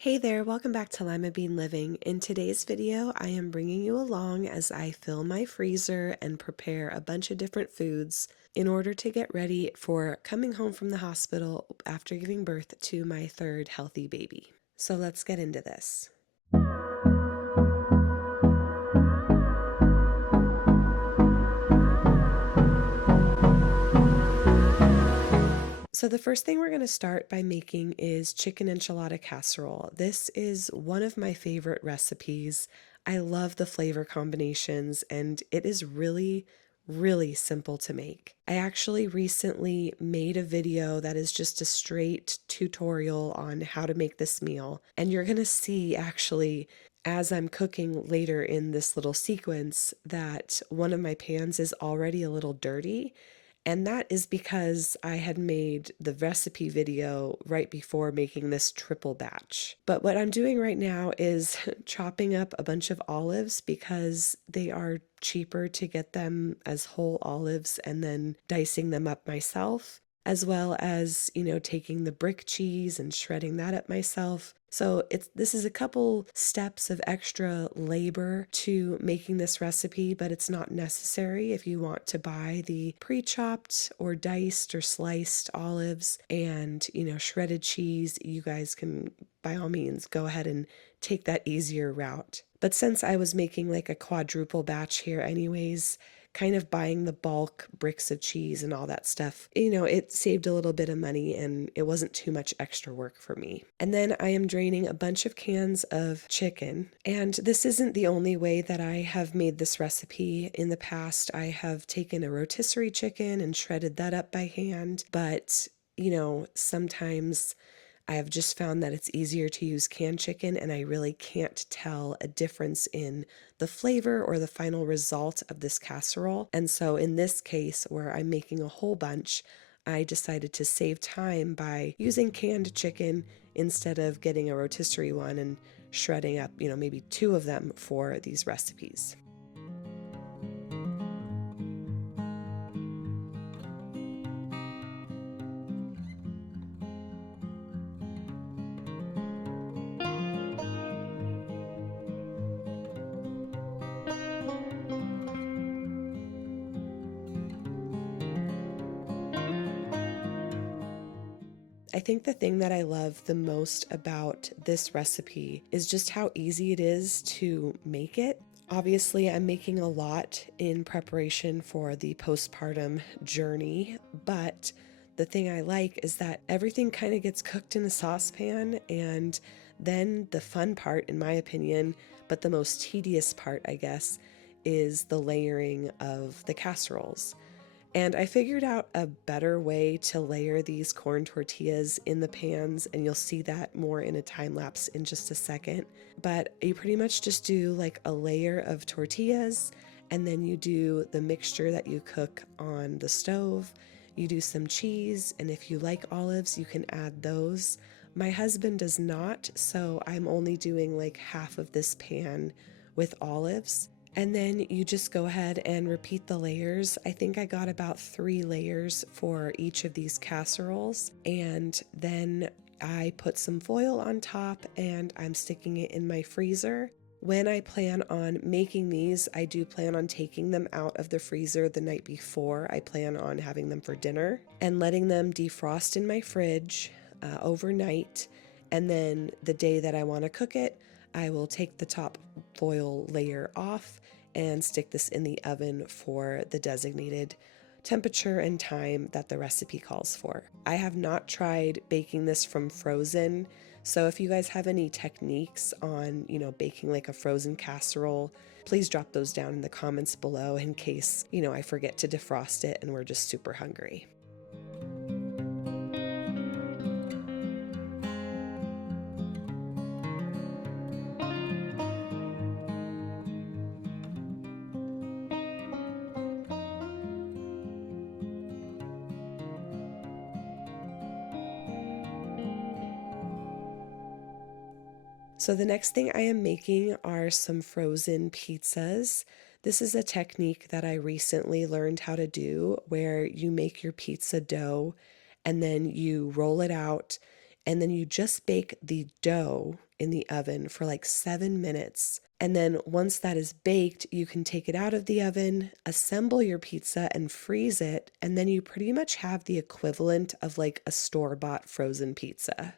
Hey there, welcome back to Limabean Living. In today's video, I am bringing you along as I fill my freezer and prepare a bunch of different foods in order to get ready for coming home from the hospital after giving birth to my third healthy baby. So let's get into this. So the first thing we're going to start by making is chicken enchilada casserole. This is one of my favorite recipes. I love the flavor combinations and it is really simple to make. I actually recently made a video that is just a straight tutorial on how to make this meal, and you're going to see actually as I'm cooking later in this little sequence that one of my pans is already a little dirty. And that is because I had made the recipe video right before making this triple batch. But what I'm doing right now is chopping up a bunch of olives because they are cheaper to get them as whole olives and then dicing them up myself, as well as, taking the brick cheese and shredding that up myself. So this is a couple steps of extra labor to making this recipe, but it's not necessary if you want to buy the pre-chopped or diced or sliced olives and, shredded cheese. You guys can by all means go ahead and take that easier route. But since I was making like a quadruple batch here anyways, kind of buying the bulk bricks of cheese and all that stuff, it saved a little bit of money and it wasn't too much extra work for me. And then I am draining a bunch of cans of chicken. And this isn't the only way that I have made this recipe. In the past, I have taken a rotisserie chicken and shredded that up by hand. But, sometimes I have just found that it's easier to use canned chicken, and I really can't tell a difference in the flavor or the final result of this casserole. And so in this case, where I'm making a whole bunch, I decided to save time by using canned chicken instead of getting a rotisserie one and shredding up, maybe two of them for these recipes. I think the thing that I love the most about this recipe is just how easy it is to make it. Obviously, I'm making a lot in preparation for the postpartum journey, but the thing I like is that everything kind of gets cooked in a saucepan, and then the fun part, in my opinion, but the most tedious part, I guess, is the layering of the casseroles. And I figured out a better way to layer these corn tortillas in the pans, and you'll see that more in a time lapse in just a second. But you pretty much just do like a layer of tortillas, and then you do the mixture that you cook on the stove. You do some cheese, and if you like olives, you can add those. My husband does not, so I'm only doing like half of this pan with olives. And then you just go ahead and repeat the layers. I think I got about 3 layers for each of these casseroles. And then I put some foil on top and I'm sticking it in my freezer. When I plan on making these, I do plan on taking them out of the freezer the night before. I plan on having them for dinner and letting them defrost in my fridge overnight. And then the day that I want to cook it, I will take the top foil layer off and stick this in the oven for the designated temperature and time that the recipe calls for. I have not tried baking this from frozen, so if you guys have any techniques on, baking like a frozen casserole, please drop those down in the comments below in case, I forget to defrost it and we're just super hungry. So the next thing I am making are some frozen pizzas. This is a technique that I recently learned how to do where you make your pizza dough and then you roll it out and then you just bake the dough in the oven for like 7 minutes. And then once that is baked, you can take it out of the oven, assemble your pizza and freeze it, and then you pretty much have the equivalent of like a store-bought frozen pizza.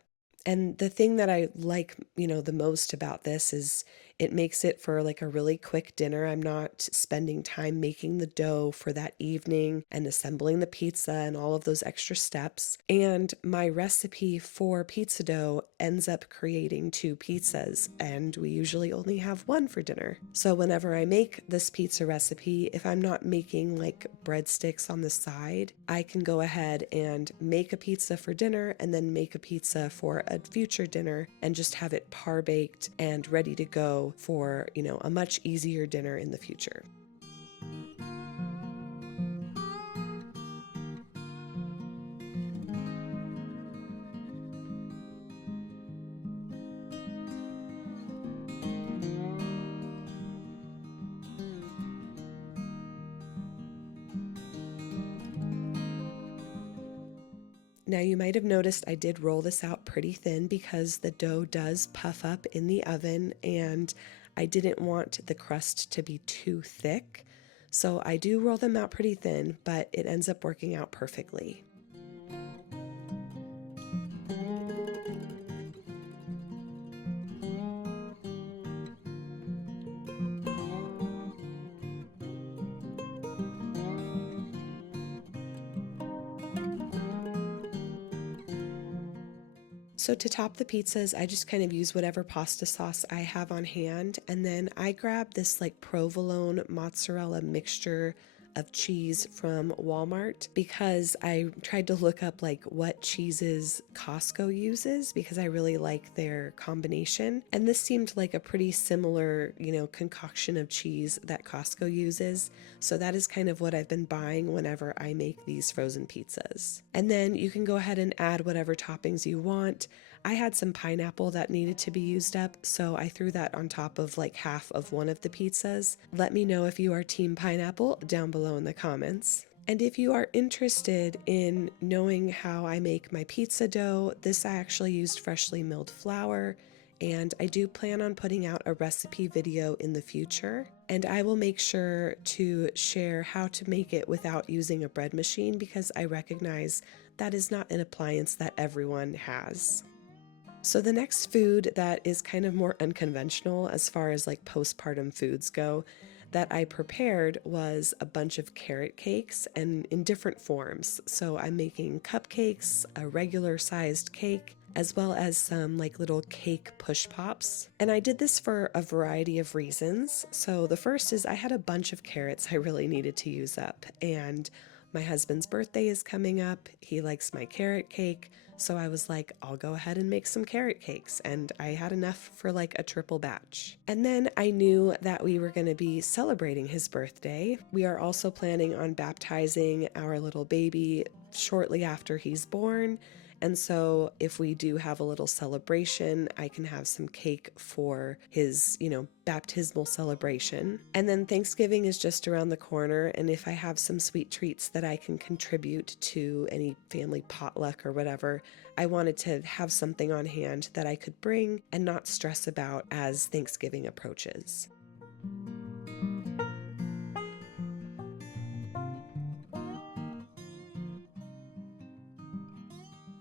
And the thing that I like, the most about this is it makes it for like a really quick dinner. I'm not spending time making the dough for that evening and assembling the pizza and all of those extra steps. And my recipe for pizza dough ends up creating 2 pizzas, and we usually only have one for dinner. So whenever I make this pizza recipe, if I'm not making like breadsticks on the side, I can go ahead and make a pizza for dinner and then make a pizza for a future dinner and just have it par-baked and ready to go for, a much easier dinner in the future. Now you might have noticed I did roll this out pretty thin because the dough does puff up in the oven and I didn't want the crust to be too thick. So I do roll them out pretty thin, but it ends up working out perfectly. So to top the pizzas, I just kind of use whatever pasta sauce I have on hand, and then I grab this like provolone mozzarella mixture of cheese from Walmart because I tried to look up like what cheeses Costco uses because I really like their combination, and this seemed like a pretty similar, concoction of cheese that Costco uses. So that is kind of what I've been buying whenever I make these frozen pizzas. And then you can go ahead and add whatever toppings you want. I had some pineapple that needed to be used up, so I threw that on top of like half of one of the pizzas. Let me know if you are team pineapple down below in the comments. And if you are interested in knowing how I make my pizza dough, I actually used freshly milled flour, and I do plan on putting out a recipe video in the future. And I will make sure to share how to make it without using a bread machine because I recognize that is not an appliance that everyone has. So the next food that is kind of more unconventional as far as like postpartum foods go that I prepared was a bunch of carrot cakes and in different forms. So I'm making cupcakes, a regular sized cake, as well as some like little cake push pops. And I did this for a variety of reasons. So the first is I had a bunch of carrots I really needed to use up, and my husband's birthday is coming up. He likes my carrot cake. So I was like, I'll go ahead and make some carrot cakes. And I had enough for like a triple batch. And then I knew that we were going to be celebrating his birthday. We are also planning on baptizing our little baby shortly after he's born. And so if we do have a little celebration, I can have some cake for his, baptismal celebration. And then Thanksgiving is just around the corner. And if I have some sweet treats that I can contribute to any family potluck or whatever, I wanted to have something on hand that I could bring and not stress about as Thanksgiving approaches.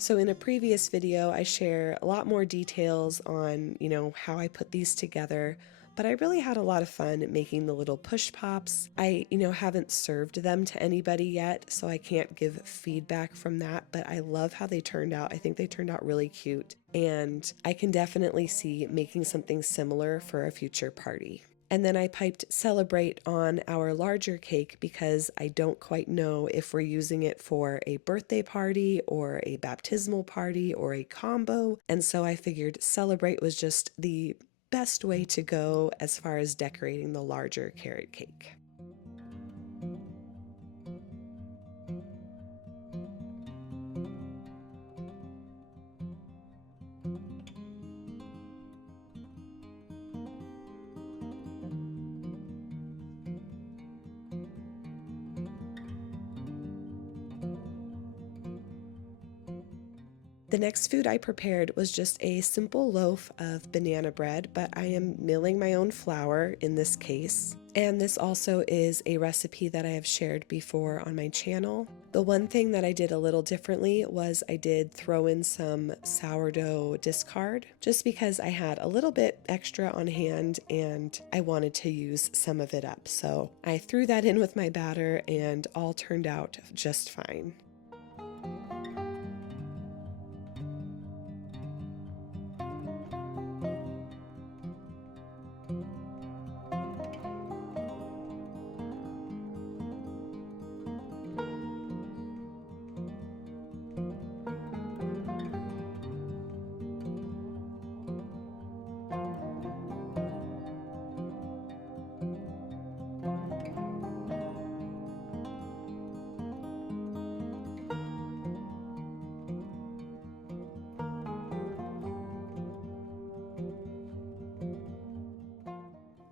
So in a previous video, I share a lot more details on, how I put these together, but I really had a lot of fun making the little push pops. I, haven't served them to anybody yet, so I can't give feedback from that, but I love how they turned out. I think they turned out really cute, and I can definitely see making something similar for a future party. And then I piped celebrate on our larger cake because I don't quite know if we're using it for a birthday party or a baptismal party or a combo. And so I figured celebrate was just the best way to go as far as decorating the larger carrot cake. The next food I prepared was just a simple loaf of banana bread, but I am milling my own flour in this case. And this also is a recipe that I have shared before on my channel. The one thing that I did a little differently was I did throw in some sourdough discard, just because I had a little bit extra on hand and I wanted to use some of it up. So I threw that in with my batter and all turned out just fine.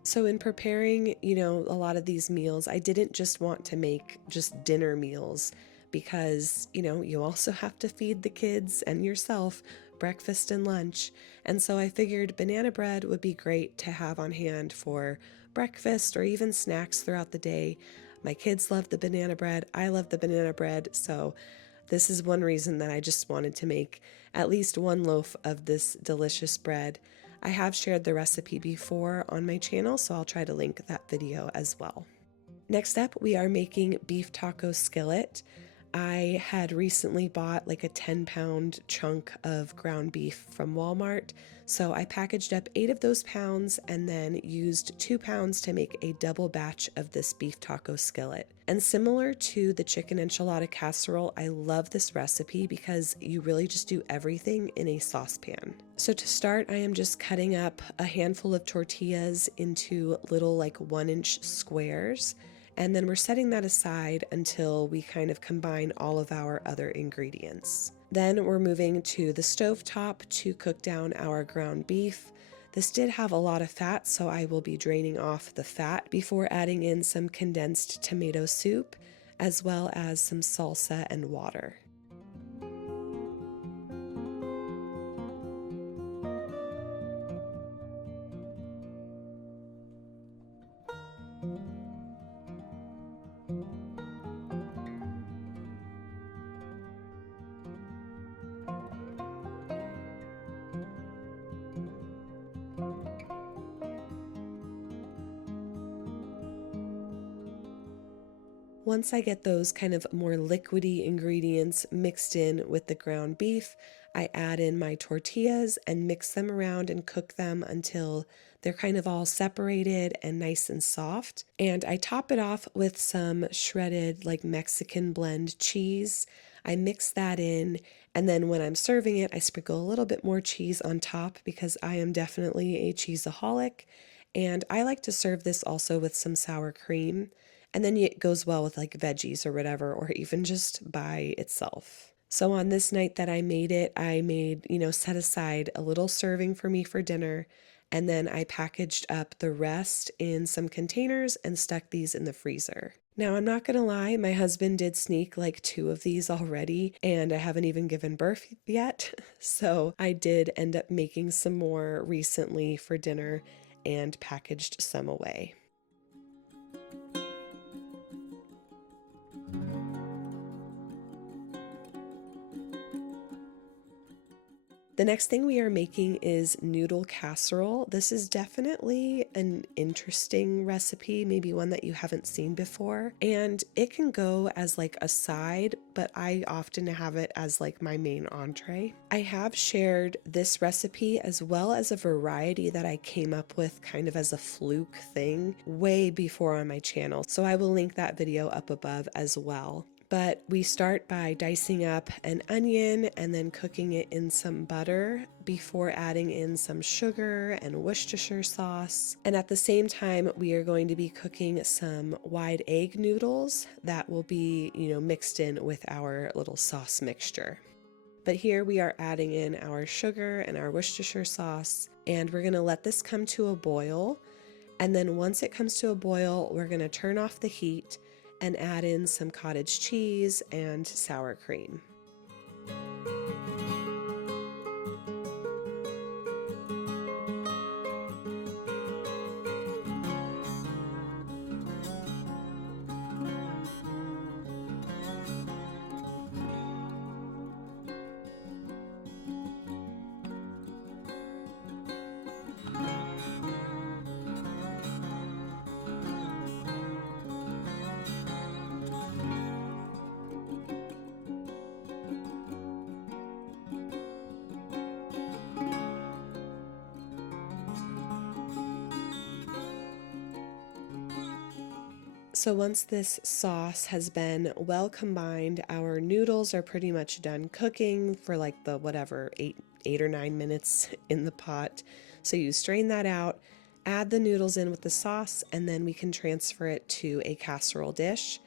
So in preparing, a lot of these meals, I didn't just want to make just dinner meals because, you also have to feed the kids and yourself breakfast and lunch. And so I figured banana bread would be great to have on hand for breakfast or even snacks throughout the day. My kids love the banana bread. I love the banana bread. So this is one reason that I just wanted to make at least one loaf of this delicious bread. I have shared the recipe before on my channel, so I'll try to link that video as well. Next up, we are making beef taco skillet. I had recently bought like a 10-pound chunk of ground beef from Walmart, so I packaged up 8 of those pounds and then used 2 pounds to make a double batch of this beef taco skillet. And similar to the chicken enchilada casserole, I love this recipe because you really just do everything in a saucepan. So to start, I am just cutting up a handful of tortillas into little like 1-inch squares. And then we're setting that aside until we kind of combine all of our other ingredients. Then we're moving to the stovetop to cook down our ground beef. This did have a lot of fat, so I will be draining off the fat before adding in some condensed tomato soup, as well as some salsa and water. Once I get those kind of more liquidy ingredients mixed in with the ground beef, I add in my tortillas and mix them around and cook them until they're kind of all separated and nice and soft. And I top it off with some shredded like Mexican blend cheese. I mix that in, and then when I'm serving it, I sprinkle a little bit more cheese on top because I am definitely a cheeseaholic. And I like to serve this also with some sour cream. And then it goes well with like veggies or whatever, or even just by itself. So on this night that I made it, I made, set aside a little serving for me for dinner. And then I packaged up the rest in some containers and stuck these in the freezer. Now, I'm not going to lie, my husband did sneak like 2 of these already, and I haven't even given birth yet. So I did end up making some more recently for dinner and packaged some away. The next thing we are making is noodle casserole. This is definitely an interesting recipe, maybe one that you haven't seen before. And it can go as like a side, but I often have it as like my main entree. I have shared this recipe as well as a variety that I came up with kind of as a fluke thing way before on my channel. So I will link that video up above as well. But we start by dicing up an onion and then cooking it in some butter before adding in some sugar and Worcestershire sauce. And at the same time, we are going to be cooking some wide egg noodles that will be, mixed in with our little sauce mixture. But here we are adding in our sugar and our Worcestershire sauce, and we're going to let this come to a boil. And then once it comes to a boil, we're going to turn off the heat and add in some cottage cheese and sour cream. So once this sauce has been well combined, our noodles are pretty much done cooking for like the whatever, 8 or 9 minutes in the pot. So you strain that out, add the noodles in with the sauce, and then we can transfer it to a casserole dish.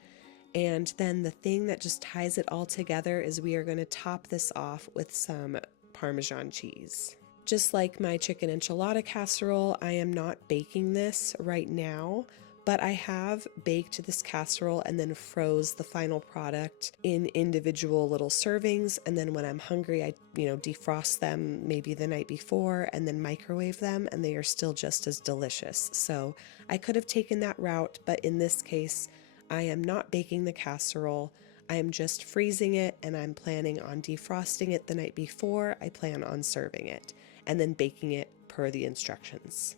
And then the thing that just ties it all together is we are going to top this off with some Parmesan cheese. Just like my chicken enchilada casserole, I am not baking this right now, but I have baked this casserole and then froze the final product in individual little servings. And then when I'm hungry, I, defrost them maybe the night before and then microwave them, and they are still just as delicious. So I could have taken that route, but in this case, I am not baking the casserole. I am just freezing it, and I'm planning on defrosting it the night before. I plan on serving it and then baking it per the instructions.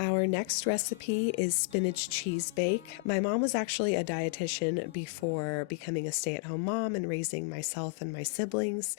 Our next recipe is spinach cheese bake. My mom was actually a dietitian before becoming a stay-at-home mom and raising myself and my siblings.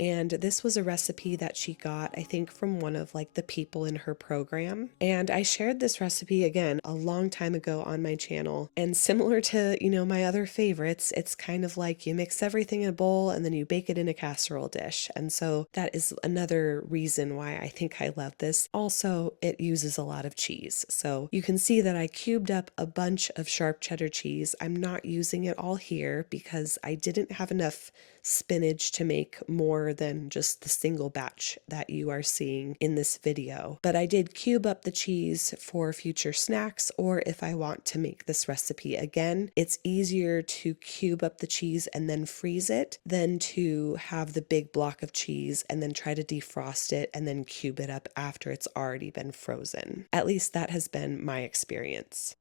And this was a recipe that she got, I think, from one of like the people in her program. And I shared this recipe again a long time ago on my channel. And similar to, my other favorites, it's kind of like you mix everything in a bowl and then you bake it in a casserole dish. And so that is another reason why I think I love this. Also, it uses a lot of cheese. So you can see that I cubed up a bunch of sharp cheddar cheese. I'm not using it all here because I didn't have enough spinach to make more than just the single batch that you are seeing in this video. But I did cube up the cheese for future snacks, or if I want to make this recipe again. It's easier to cube up the cheese and then freeze it than to have the big block of cheese and then try to defrost it and then cube it up after it's already been frozen. At least that has been my experience.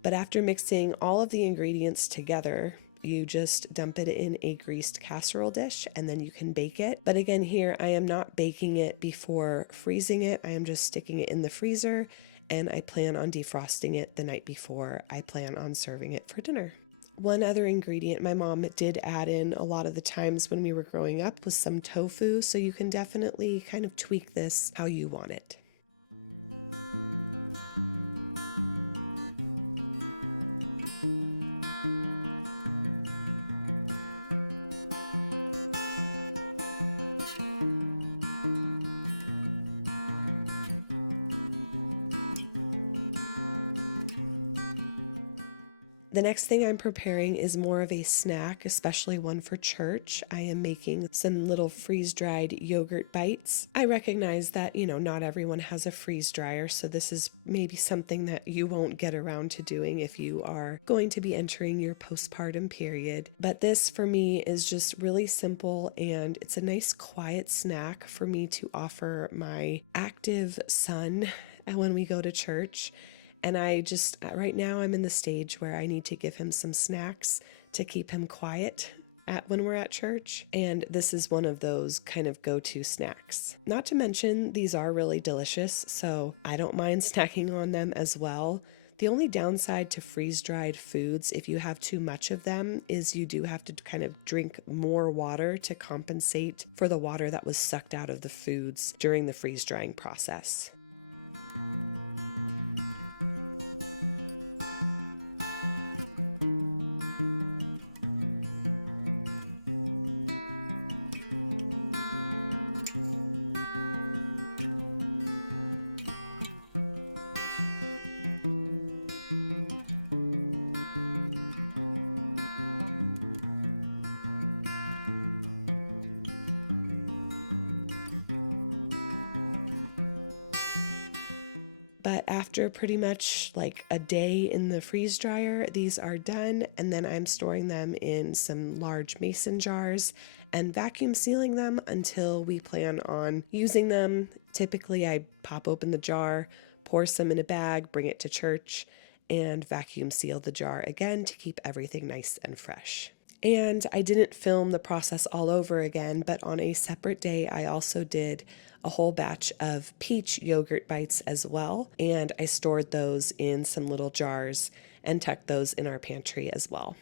But after mixing all of the ingredients together, you just dump it in a greased casserole dish and then you can bake it. But again, here I am not baking it before freezing it. I am just sticking it in the freezer, and I plan on defrosting it the night before I plan on serving it for dinner. One other ingredient my mom did add in a lot of the times when we were growing up was some tofu, so you can definitely kind of tweak this how you want it. The next thing I'm preparing is more of a snack, especially one for church. I am making some little freeze-dried yogurt bites. I recognize that, not everyone has a freeze dryer, so this is maybe something that you won't get around to doing if you are going to be entering your postpartum period. But this for me is just really simple, and it's a nice quiet snack for me to offer my active son when we go to church. And right now I'm in the stage where I need to give him some snacks to keep him quiet when we're at church. And this is one of those kind of go-to snacks. Not to mention, these are really delicious, so I don't mind snacking on them as well. The only downside to freeze-dried foods, if you have too much of them, is you do have to kind of drink more water to compensate for the water that was sucked out of the foods during the freeze-drying process. But after pretty much like a day in the freeze dryer, these are done, and then I'm storing them in some large mason jars and vacuum sealing them until we plan on using them. Typically, I pop open the jar, pour some in a bag, bring it to church, and vacuum seal the jar again to keep everything nice and fresh. And I didn't film the process all over again, but on a separate day, I also did a whole batch of peach yogurt bites as well. And I stored those in some little jars and tucked those in our pantry as well.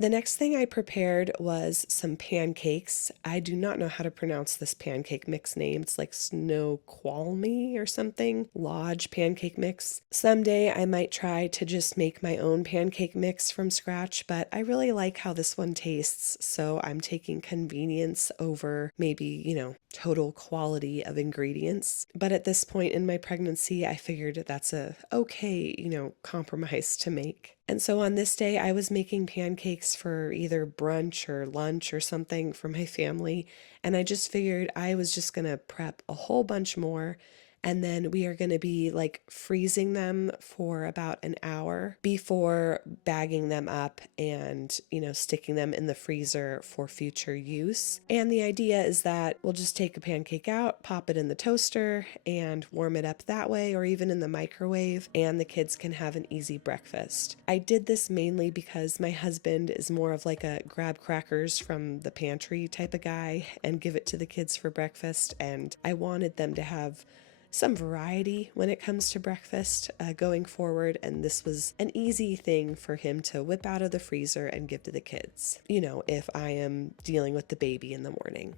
The next thing I prepared was some pancakes. I do not know how to pronounce this pancake mix name. It's like Snoqualmie or something. Lodge pancake mix. Someday I might try to just make my own pancake mix from scratch, but I really like how this one tastes, so I'm taking convenience over maybe, total quality of ingredients. But at this point in my pregnancy, I figured that's a okay, compromise to make. And so on this day, I was making pancakes for either brunch or lunch or something for my family. And I just figured I was just going to prep a whole bunch more. And then we are going to be like freezing them for about an hour before bagging them up and, sticking them in the freezer for future use. And the idea is that we'll just take a pancake out, pop it in the toaster, and warm it up that way, or even in the microwave, and the kids can have an easy breakfast. I did this mainly because my husband is more of like a grab crackers from the pantry type of guy and give it to the kids for breakfast, and I wanted them to have some variety when it comes to breakfast going forward, and this was an easy thing for him to whip out of the freezer and give to the kids, if I am dealing with the baby in the morning.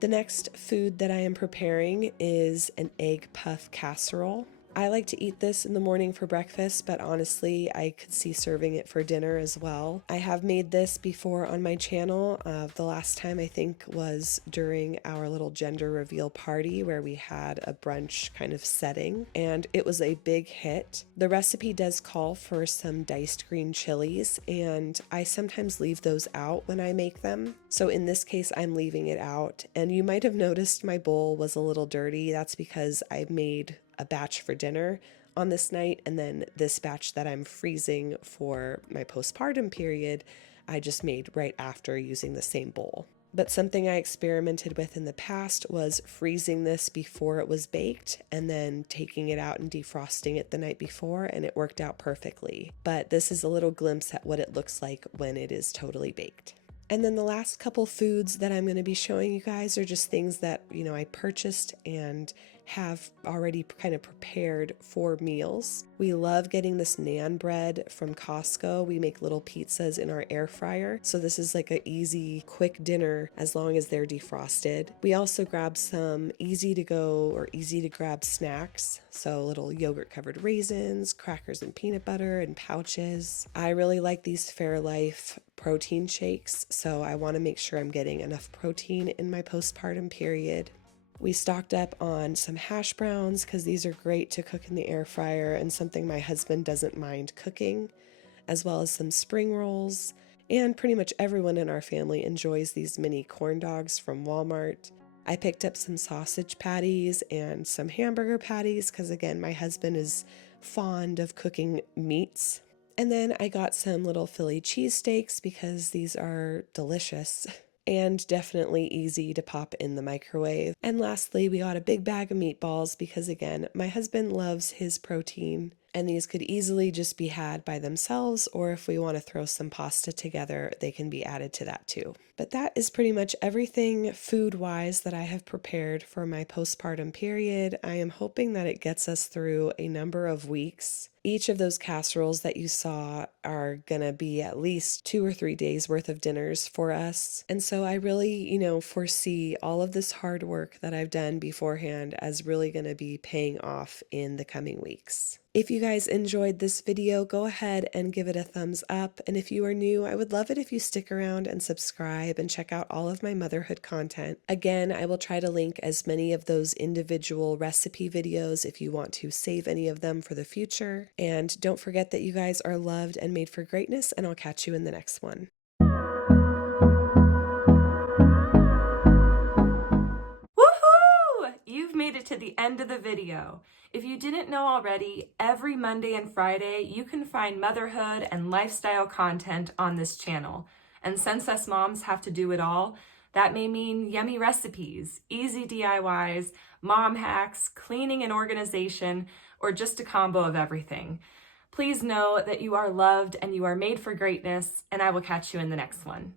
The next food that I am preparing is an egg puff casserole. I like to eat this in the morning for breakfast, but honestly, I could see serving it for dinner as well. I have made this before on my channel. The last time I think was during our little gender reveal party where we had a brunch kind of setting, and it was a big hit. The recipe does call for some diced green chilies, and I sometimes leave those out when I make them. So in this case, I'm leaving it out. And you might have noticed my bowl was a little dirty. That's because I made a batch for dinner on this night, and then this batch that I'm freezing for my postpartum period, I just made right after using the same bowl. But something I experimented with in the past was freezing this before it was baked and then taking it out and defrosting it the night before, and it worked out perfectly. But this is a little glimpse at what it looks like when it is totally baked. And then the last couple foods that I'm going to be showing you guys are just things that, I purchased and have already kind of prepared for meals. We love getting this naan bread from Costco. We make little pizzas in our air fryer. So this is like an easy, quick dinner as long as they're defrosted. We also grab some easy to go or easy to grab snacks. So little yogurt covered raisins, crackers and peanut butter, and pouches. I really like these Fairlife protein shakes, so I want to make sure I'm getting enough protein in my postpartum period. We stocked up on some hash browns because these are great to cook in the air fryer and something my husband doesn't mind cooking, as well as some spring rolls. And pretty much everyone in our family enjoys these mini corn dogs from Walmart. I picked up some sausage patties and some hamburger patties because, again, my husband is fond of cooking meats. And then I got some little Philly cheesesteaks because these are delicious and definitely easy to pop in the microwave. And lastly, we got a big bag of meatballs because, again, my husband loves his protein, and these could easily just be had by themselves, or if we want to throw some pasta together, they can be added to that too. But that is pretty much everything food-wise that I have prepared for my postpartum period. I am hoping that it gets us through a number of weeks. Each of those casseroles that you saw are gonna be at least 2 or 3 days worth of dinners for us. And so I really, foresee all of this hard work that I've done beforehand as really gonna be paying off in the coming weeks. If you guys enjoyed this video, go ahead and give it a thumbs up. And if you are new, I would love it if you stick around and subscribe. subscribe and check out all of my motherhood content. Again, I will try to link as many of those individual recipe videos if you want to save any of them for the future. And don't forget that you guys are loved and made for greatness, and I'll catch you in the next one. Woohoo! You've made it to the end of the video. If you didn't know already, every Monday and Friday you can find motherhood and lifestyle content on this channel. And since us moms have to do it all, that may mean yummy recipes, easy DIYs, mom hacks, cleaning and organization, or just a combo of everything. Please know that you are loved and you are made for greatness, and I will catch you in the next one.